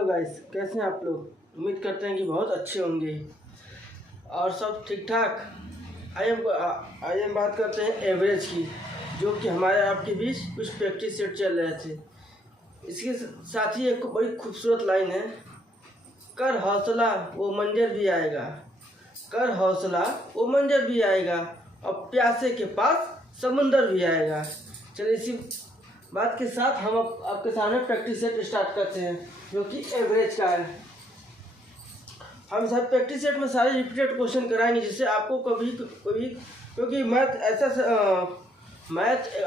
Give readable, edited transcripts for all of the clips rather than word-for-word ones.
Hello guys, कैसे हैं आप लोग। उम्मीद करते हैं कि बहुत अच्छे होंगे और सब ठीक ठाक। आइए हम बात करते हैं एवरेज की, जो कि हमारे आपके बीच कुछ प्रैक्टिस सेट चल रहे थे। इसके साथ ही एक बड़ी खूबसूरत लाइन है, कर हौसला वो मंजर भी आएगा, कर हौसला वो मंजर भी आएगा और प्यासे के पास समुंदर भी आएगा। चलिए इसी बात के साथ हम आपके सामने प्रैक्टिस सेट स्टार्ट करते हैं, जो कि एवरेज का है। हम सब प्रैक्टिस सेट में सारे रिपीटेड क्वेश्चन कराएंगे, जिससे आपको कभी कभी, क्योंकि मैथ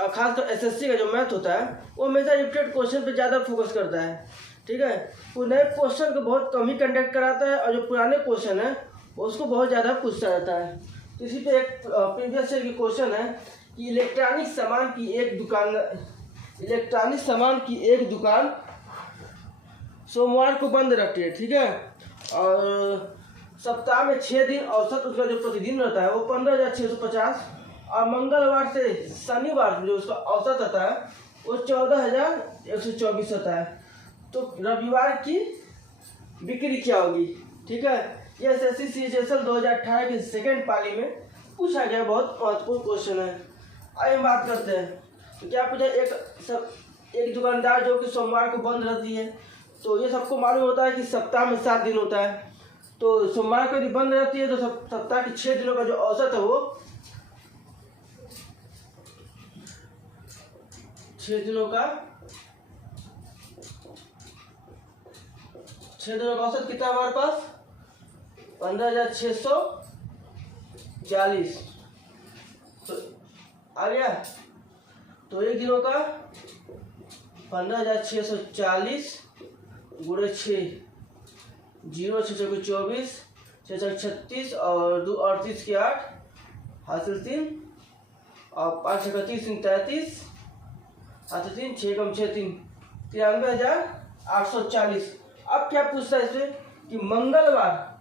खासकर एसएससी का जो मैथ होता है वो हमेशा रिपीटेड क्वेश्चन पे ज़्यादा फोकस करता है। ठीक है, वो नए क्वेश्चन को बहुत कम ही कंडक्ट कराता है और जो पुराने क्वेश्चन है वो उसको बहुत ज़्यादा पूछता रहता है। तो इसी पे एक प्रीवियस ईयर की क्वेश्चन है कि इलेक्ट्रॉनिक सामान की एक दुकान सोमवार को बंद रखती है। ठीक है, और सप्ताह में 6 दिन औसत उसका जो प्रतिदिन रहता है वो 15,650 और मंगलवार से शनिवार जो उसका औसत आता है वो 14,124 होता है। तो रविवार की बिक्री क्या होगी। ठीक है, ये एसएससी CHSL 2018 की सेकेंड पाली में पूछा गया बहुत महत्वपूर्ण क्वेश्चन है। आइए हम बात करते हैं। तो क्या पूछा, एक दुकानदार जो कि सोमवार को बंद रहती है। तो ये सबको मालूम होता है कि सप्ताह में 7 दिन होता है। तो सोमवार को यदि बंद रहती है तो सप्ताह के 6 दिनों का जो औसत है वो 6 दिनों का औसत कितना हमारे पास 15,640। तो आ गया। तो एक दिनों का 15,640 गुणे 6, 0 6 को 24, 6 36 और 2 38 के 8 हासिल 3 और 5 6 30 33 हासिल 3 6 कम 6 3 93,840। अब क्या पूछता है इसमें कि मंगलवार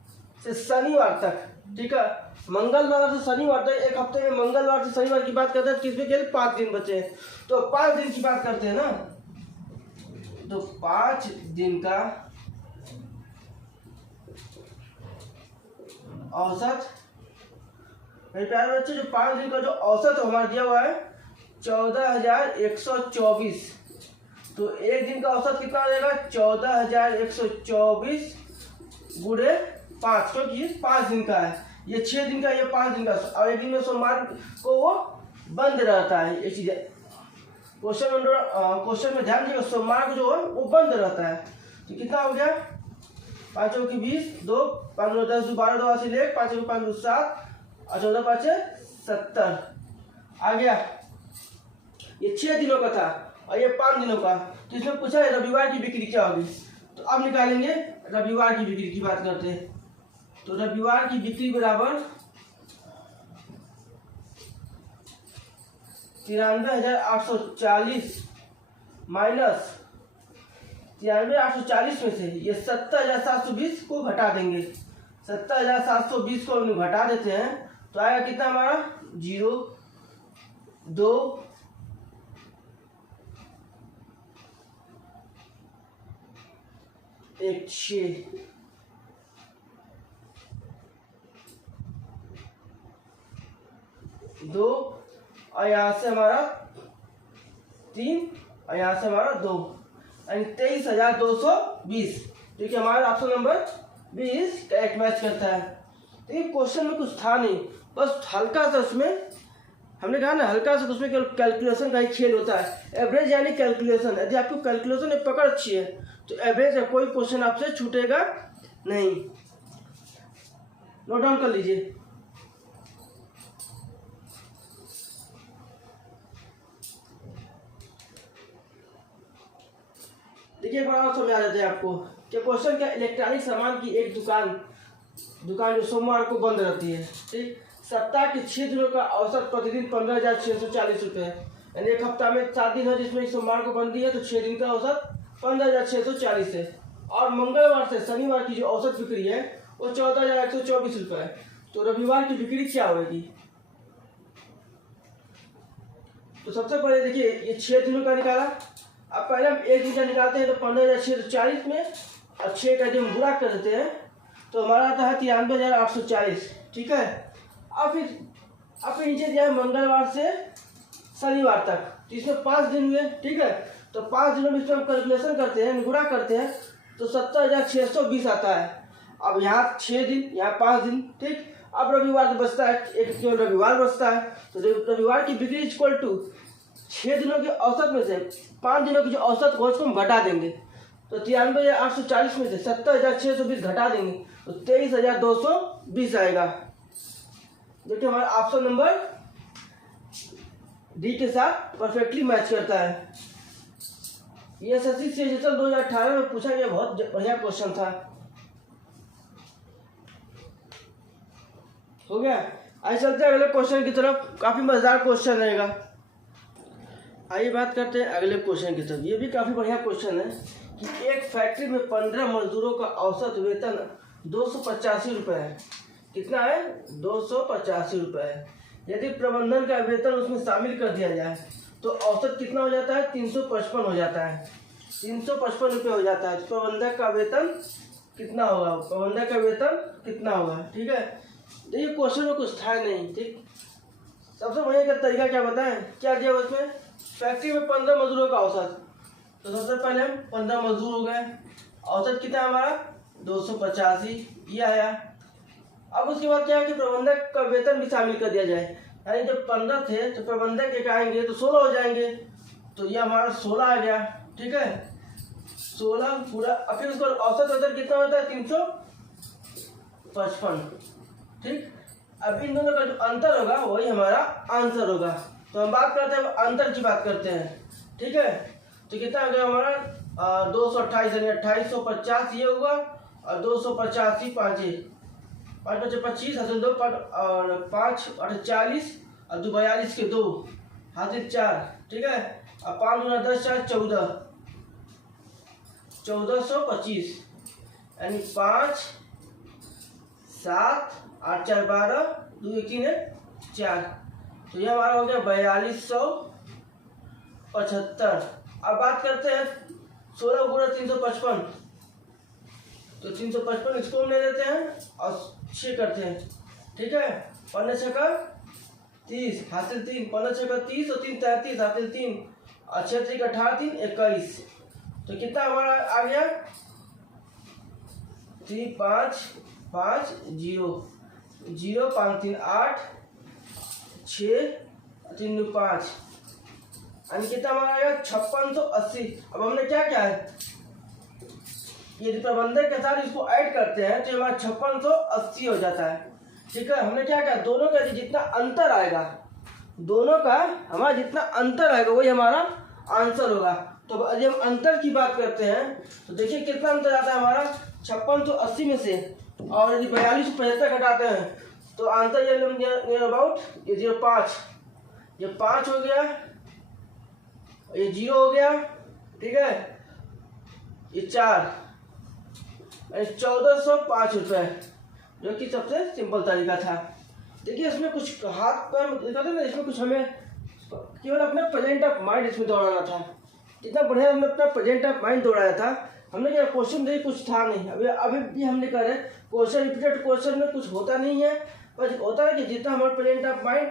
से शनिवार तक। ठीक है, मंगलवार से शनिवार तक, एक हफ्ते में मंगलवार से शनिवार की बात करते हैं तो किसमें केवल 5 दिन बचे हैं। तो 5 दिन की बात करते हैं ना, तो 5 दिन का औसत, मेरे प्यारे बच्चे, जो 5 दिन का जो औसत हमारा दिया हुआ है 14,124। तो एक दिन का औसत कितना रहेगा 14,124 गुणे 5, क्योंकि ये 5 दिन का है, ये 6 दिन का, ये 5 दिन का, और एक दिन में सोमवार को वो बंद रहता है। ये चीज क्वेश्चन में ध्यान दीजिएगा, सोमवार को जो है वो बंद रहता है। तो कितना हो गया 5 की 20, 2 5 10 12 2 80 1 5 5 7 और 14 5 70 आ गया। ये 6 दिनों का था और ये 5 दिनों का। तो इसमें पूछा है रविवार की बिक्री क्या होगी। तो अब निकालेंगे रविवार की बिक्री की बात करते हैं। तो रविवार की बिक्री बराबर 93,840 माइनस 93,840 में से ये 70,720 को घटा देंगे। 70,720 को हम घटा देते हैं तो आएगा कितना हमारा 0 2 1 6 2 और यहाँ से हमारा 3 और यहाँ से हमारा 2, यानी 23,220, जो कि हमारा ऑप्शन नंबर 20 करेक्ट मैच करता है। तो ये क्वेश्चन में कुछ था नहीं, बस हल्का सा उसमें हमने कहा ना, हल्का सा उसमें कैलकुलेशन का ही खेल होता है। एवरेज यानी कैलकुलेशन, यदि आपको कैलकुलेशन में पकड़ अच्छी है तो एवरेज का कोई क्वेश्चन आपसे छूटेगा नहीं। नोट डाउन कर लीजिए। देखिए बड़ा समझा देते हैं आपको कि क्वेश्चन क्या, इलेक्ट्रॉनिक सामान की एक दुकान जो सोमवार को बंद रहती है। ठीक, सप्ताह के 6 दिनों का औसत प्रतिदिन 15,640 रुपये है, यानी एक हफ्ता में 7 दिन है जिसमें सोमवार को बंदी है, तो 6 दिन का औसत 15,640 है। और मंगलवार से शनिवार की जो औसत बिक्री है वो 14,124 रुपये है। तो रविवार की बिक्री क्या होगी। तो सबसे पहले देखिए ये 6 दिनों का निकाला। अब पहले हम एक दिन का निकालते हैं, तो 15,640 में और 6 का जब हम गुणा कर देते हैं तो हमारा आता है 93,840। ठीक है। अब फिर नीचे दिया है मंगलवार से शनिवार तक, तो इसमें 5 दिन हुए। ठीक है। तो 5 दिनों में इसमें हम कैलकुलेशन करते हैं, गुणा करते हैं तो 70,620 आता है। अब यहाँ 6 दिन, यहाँ 5 दिन। ठीक। अब रविवार तो बचता है, एक केवल रविवार बचता है। तो रविवार की बिक्री इक्वल टू 6 दिनों के औसत में से 5 दिनों की जो औसत को उसको हम घटा देंगे। तो 93,840 में से 70,620 घटा देंगे तो 23,220 आएगा, जो कि हमारा ऑप्शन नंबर डी के साथ परफेक्टली मैच करता है। ये एसएससी सीजीएल 2018 में पूछा गया बहुत बढ़िया क्वेश्चन था। हो गया। आइए चलते हैं अगले क्वेश्चन की तरफ, काफी मजेदार क्वेश्चन रहेगा। आइए बात करते हैं अगले क्वेश्चन की तरफ। ये भी काफी बढ़िया क्वेश्चन है कि एक फैक्ट्री में 15 मजदूरों का औसत वेतन 285 रुपये है। कितना है? 285 रुपये है। यदि प्रबंधन का वेतन उसमें शामिल कर दिया जाए तो औसत कितना हो जाता है? 355 हो जाता है। 355 रुपये हो जाता है। तो प्रबंधक का वेतन कितना होगा? प्रबंधक का वेतन कितना होगा? ठीक है। देखिए क्वेश्चन में कुछ था नहीं। ठीक। सबसे बढ़िया का तरीका क्या बताएं? क्या दिया उसमें? फैक्ट्री में 15 मजदूरों का औसत। तो सबसे पहले हम 15 मजदूर हो गए, औसत कितना हमारा? 285 ये आया। अब उसके बाद क्या है कि प्रबंधक का वेतन भी शामिल कर दिया जाए, यानी जब 15 थे तो प्रबंधक एक आएंगे तो 16 हो जाएंगे, तो ये हमारा 16 आ गया। ठीक है। 16 पूरा। अब फिर उसका औसत वेतन कितना होता है? 355। ठीक। अब इन दोनों का जो अंतर होगा वही हमारा आंसर होगा। तो हम बात करते हैं, अंतर की बात करते हैं। ठीक है। तो कितना हो गया हमारा? 228 यानी 2850 ये होगा, और 285 5 5 25 हासिल 2 और 5 8 40 और 2 42 के 2 हासिल 4। ठीक है। और 5 गुना 10 4 14 1425 यानी 5 7 8 4 12 2 1 3 4। तो ये हमारा हो गया 4275। अब बात करते हैं 16 गुणा 355, तो 355 इसको हम ले लेते हैं और 6 करते हैं। ठीक है। 15 6 का 30 हासिल 3, 15 6 का 30 और 3 33 हासिल 3 और 6 3 का 18 3 21। तो कितना हमारा आ गया? 3 5 5 0 0 5 3 8 6 3 2 5 यानी कितना हमारा आएगा? 5680। अब हमने क्या क्या है, यदि प्रबंधक के साथ इसको ऐड करते हैं तो हमारा 5680 हो जाता है। ठीक है। हमने क्या किया? दोनों का जितना अंतर आएगा, दोनों का हमारा जितना अंतर आएगा वही हमारा आंसर होगा। तो यदि हम अंतर की बात करते हैं तो देखिए कितना अंतर आता है हमारा 5680 में से, और यदि 4275 घटाते हैं तो आंसर ये नियर अबाउट ये 05, ये 5 हो गया, ये 0 हो गया। ठीक है। ये 4 1405 रुपये, जो कि सबसे सिंपल तरीका था। देखिए इसमें कुछ हाथ पैर दिखा था ना, इसमें कुछ हमें केवल अपना प्रेजेंट ऑफ माइंड इसमें दौड़ाना था। जितना बढ़िया हमने अपना प्रेजेंट ऑफ माइंड दौड़ाया था, हमने क्या क्वेश्चन देखिए कुछ था नहीं। अभी भी हमने करे क्वेश्चन रिपीटेड क्वेश्चन में कुछ होता नहीं है, बस होता है कि जितना हमारा प्रेजेंट ऑफ माइंड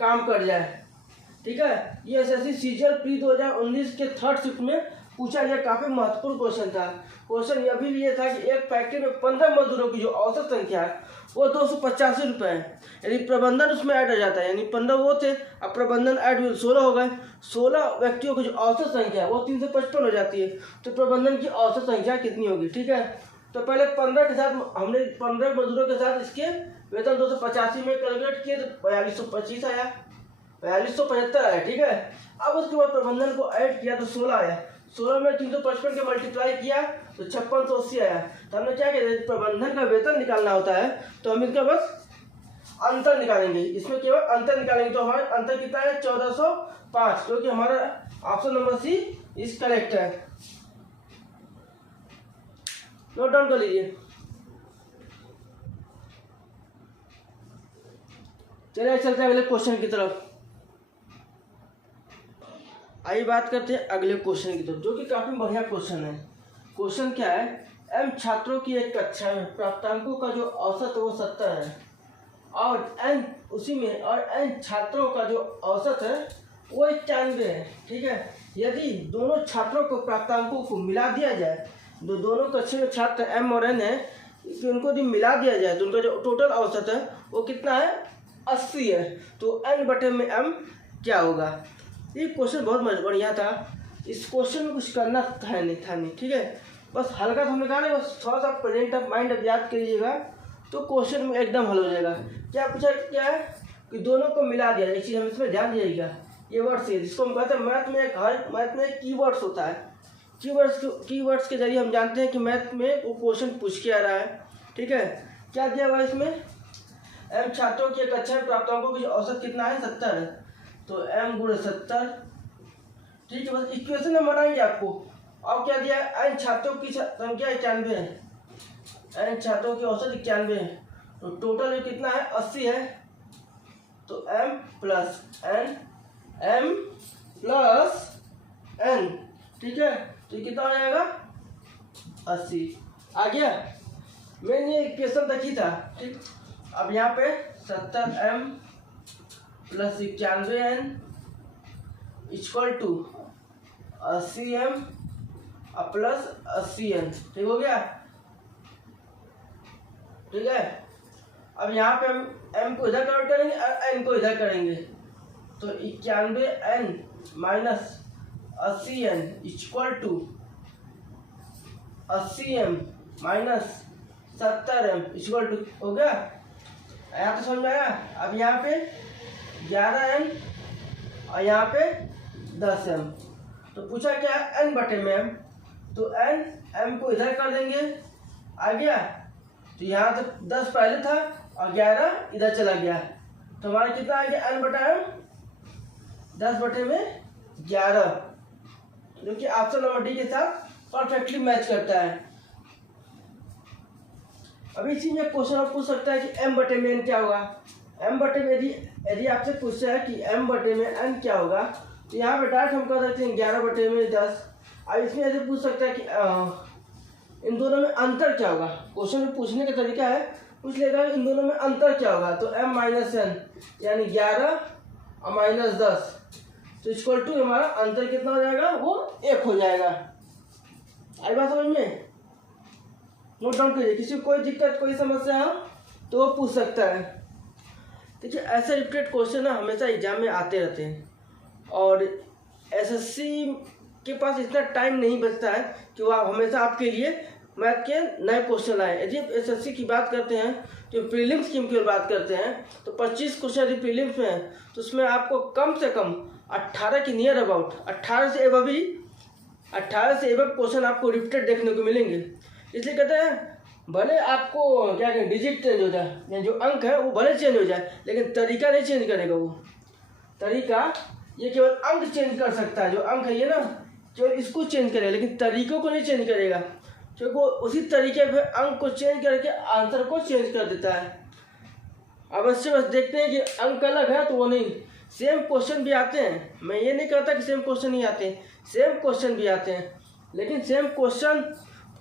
काम कर जाए। ठीक है। ये एसएससी सीजीएल प्री 2019 के 3rd शिफ्ट में पूछा गया, काफी महत्वपूर्ण क्वेश्चन था। क्वेश्चन ये भी ये था कि एक फैक्ट्री में 15 मजदूरों की जो औसत संख्या है वो 285 रुपये है। यदि प्रबंधन उसमें ऐड हो जाता है, यानी 15 वो थे, अब प्रबंधन ऐड हुए 16 हो गए, 16 व्यक्तियों की जो औसत संख्या है वो 355 हो जाती है। तो प्रबंधन की औसत संख्या कितनी होगी? ठीक है। तो पहले 15 के साथ हमने 15 मजदूरों के साथ इसके वेतन 285 में कैलकुलेट किए तो 4225 आया, 4275 आया। ठीक है। अब उसके बाद प्रबंधन को ऐड किया तो 16 आया, 16 में 355 के मल्टीप्लाई किया तो 5680 आया। तो हमने क्या किया? प्रबंधन का वेतन निकालना होता है तो हम इनका बस अंतर निकालेंगे, इसमें केवल अंतर निकालेंगे। तो हमारा अंतर कितना है? 1405, क्योंकि हमारा option number C is correct है। नोट डाउन कर लीजिए। चलिए चलते हैं अगले क्वेश्चन की तरफ। आइए बात करते हैं अगले क्वेश्चन की तरफ, जो कि काफी बढ़िया क्वेश्चन है। क्वेश्चन क्या है m छात्रों की एक कक्षा में प्राप्तांकों का जो औसत है वो 70 है और n उसी में और n छात्रों का जो औसत है वो 91 है। ठीक है, यदि दोनों छात्रों को प्राप्तांकों को मिला दिया जाए, दोनों कक्षा में छात्र m और n है, कि उनको यदि मिला दिया जाए तो उनका जो टोटल औसत है वो कितना है, 80 है। तो n बटे में m क्या होगा। ये क्वेश्चन बहुत बढ़िया था, इस क्वेश्चन में कुछ करना था नहीं। ठीक है, बस हल्का तो हमने कहा नहीं, बस थोड़ा सा प्रेजेंट ऑफ माइंड अब याद करिएगा तो क्वेश्चन में एकदम हल हो जाएगा। क्या पूछा, क्या है कि दोनों को मिला दिया जाए। एक चीज़ हम इसमें ध्यान दीजिएगा, ये वर्ड्स है जिसको हम कहते हैं मैथ में एक कीवर्ड्स होता है। कीवर्ड्स के जरिए हम जानते हैं कि मैथ में वो क्वेश्चन पूछ के आ रहा है। ठीक है, क्या दिया हुआ इसमें, m छात्रों की कक्षा में प्राप्तांकों की औसत कितना है, 70 है। तो m गुणे 70। ठीक है, बस इक्वेशन में बनाएंगे आपको। और क्या दिया है, n छात्रों की संख्या 91 है, n छात्रों की औसत 91 है। तो टोटल में कितना है, 80 है। तो m प्लस n, ठीक है, तो कितना हो जाएगा, 80 आ गया। मैंने ये इक्वेशन रखी था। ठीक, अब यहाँ पे 70m plus 91n equal to 80m plus 80n। ठीक हो गया। ठीक है, अब यहाँ पे हम m को इधर कन्वर्ट करेंगे और n को इधर करेंगे। तो 91n minus 80n equal to 80m minus 70m equal to हो गया। यहाँ तो समझ में आया। अब यहाँ पे 11n और यहाँ पे 10m। तो पूछा क्या, n बटे में m, तो m को इधर कर देंगे, आ गया। तो यहाँ तो 10 पहले था और 11 इधर चला गया, तो हमारा कितना आ गया, n बटा m, 10 बटे में 11, जो कि ऑप्शन नंबर डी के साथ परफेक्टली मैच करता है। अभी इसी में क्वेश्चन आप पूछ सकता है कि m बटे में n क्या होगा। m बटे में यदि आपसे पूछता है कि m बटे में n क्या होगा, तो यहाँ पे डायरेक्ट हम कर देते हैं 11 बटे में 10। अब इसमें ऐसे पूछ सकता है कि इन दोनों में अंतर क्या होगा। क्वेश्चन में पूछने का तरीका है, पूछ लेगा इन दोनों में अंतर क्या होगा। तो m माइनस n यानी 11 और माइनस 10, तो इक्वल टू हमारा अंतर कितना हो जाएगा, वो 1 हो जाएगा। आई बात समझ में, नोट डाउन करिए। किसी को कोई दिक्कत कोई समस्या हो तो वो पूछ सकता है। देखिए, ऐसे रिपीटेड क्वेश्चन ना हमेशा एग्जाम में आते रहते हैं और एसएससी के पास इतना टाइम नहीं बचता है कि वो हमेशा आपके लिए मैथ के नए क्वेश्चन लाए। यदि एसएससी की बात करते हैं, जो प्रीलिम्स की हम बात करते हैं, तो 25 क्वेश्चन यदि प्रीलिम्स में है तो उसमें आपको कम से कम 18 की नियर अबाउट 18 से एबव क्वेश्चन आपको रिपीटेड देखने को मिलेंगे। इसलिए कहते हैं भले आपको क्या कहें डिजिट चेंज हो जाए, यानी जो अंक है वो भले चेंज हो जाए, लेकिन तरीका नहीं चेंज करेगा। वो तरीका ये केवल अंक चेंज कर सकता है, जो अंक है ये ना केवल इसको चेंज करेगा, लेकिन तरीकों को नहीं चेंज करेगा, क्योंकि वो उसी तरीके पे अंक को चेंज करके आंसर को चेंज कर देता है। अवश्य बस देखते हैं कि अंक अलग है तो वो नहीं, सेम क्वेश्चन भी आते हैं। मैं ये नहीं कहता कि सेम क्वेश्चन नहीं आते, सेम क्वेश्चन भी आते हैं, लेकिन सेम क्वेश्चन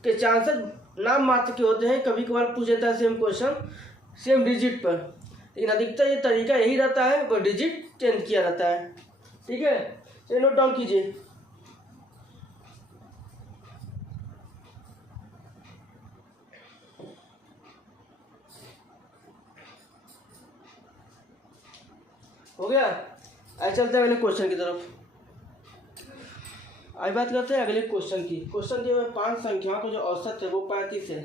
के चांसेस नाम मात्र के होते हैं। कभी कभार पूछ देता है सेम क्वेश्चन सेम डिजिट पर, लेकिन अधिकतर ये तरीका यही रहता है, वो डिजिट चेंज किया जाता है। ठीक है, चलिए नोट डाउन कीजिए। हो गया। आज चलते हैं अगले क्वेश्चन की तरफ। आज बात करते हैं अगले क्वेश्चन की। क्वेश्चन दिए हुए 5 संख्याओं का जो औसत है वो 35 है।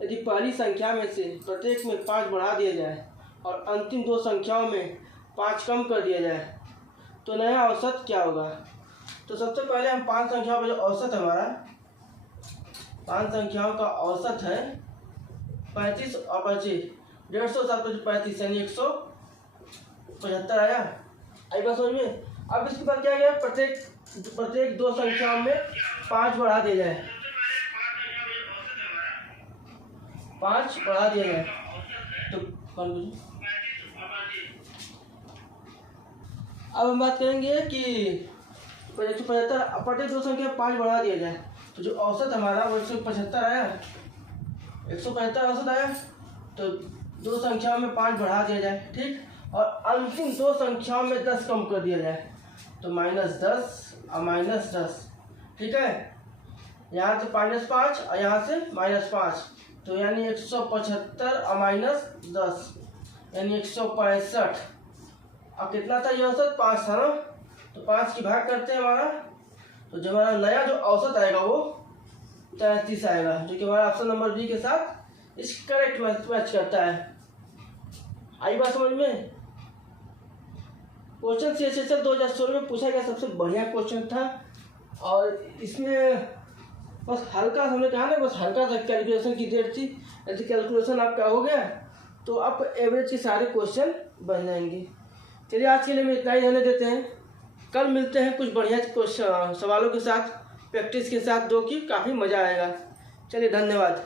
यदि पहली संख्या में से प्रत्येक में 5 बढ़ा दिया जाए और अंतिम 2 संख्याओं में 5 कम कर दिया जाए तो नया औसत क्या होगा। तो सबसे पहले हम 5 संख्याओं का जो औसत है हमारा, 5 संख्याओं का औसत है 35 और 25, 150 7 35 यानी 175 आया। आई बात समझ में। अब इसके बाद क्या गया, प्रत्येक 2 संख्याओं में 5 बढ़ा दिया जाए, 5 बढ़ा दिया जाए तो अब हम बात करेंगे कि 175 प्रत्येक 2 संख्या 5 बढ़ा दिया जाए तो जो औसत हमारा वो 175 आया, 175 औसत आया। तो दो संख्याओं में 5 बढ़ा दिया जाए, ठीक, और अंतिम दो संख्याओं में 10 कम कर दिया जाए, तो -10 और -10, ठीक है। यहाँ से -5 और यहाँ से -5, तो यानी 175 और -10 यानी 165। अब कितना था ये औसत? 5 था ना, तो 5 की भाग करते हैं हमारा, तो जो हमारा नया जो औसत आएगा वो 33 आएगा, जो कि हमारा ऑप्शन नंबर बी के साथ इस करेक्ट मैच करता है। आई बात समझ में? क्वेश्चन CHSL 2016 में पूछा गया सबसे बढ़िया क्वेश्चन था, और इसमें बस हल्का हमने कहा ना, बस हल्का सा कैलकुलेशन की देर थी। यदि कैलकुलेशन आपका हो गया तो आप एवरेज के सारे क्वेश्चन बन जाएंगे। चलिए आज के लिए हम इतना ही रहने देते हैं, कल मिलते हैं कुछ बढ़िया सवालों के साथ, प्रैक्टिस के साथ, जो कि काफ़ी मज़ा आएगा। चलिए धन्यवाद।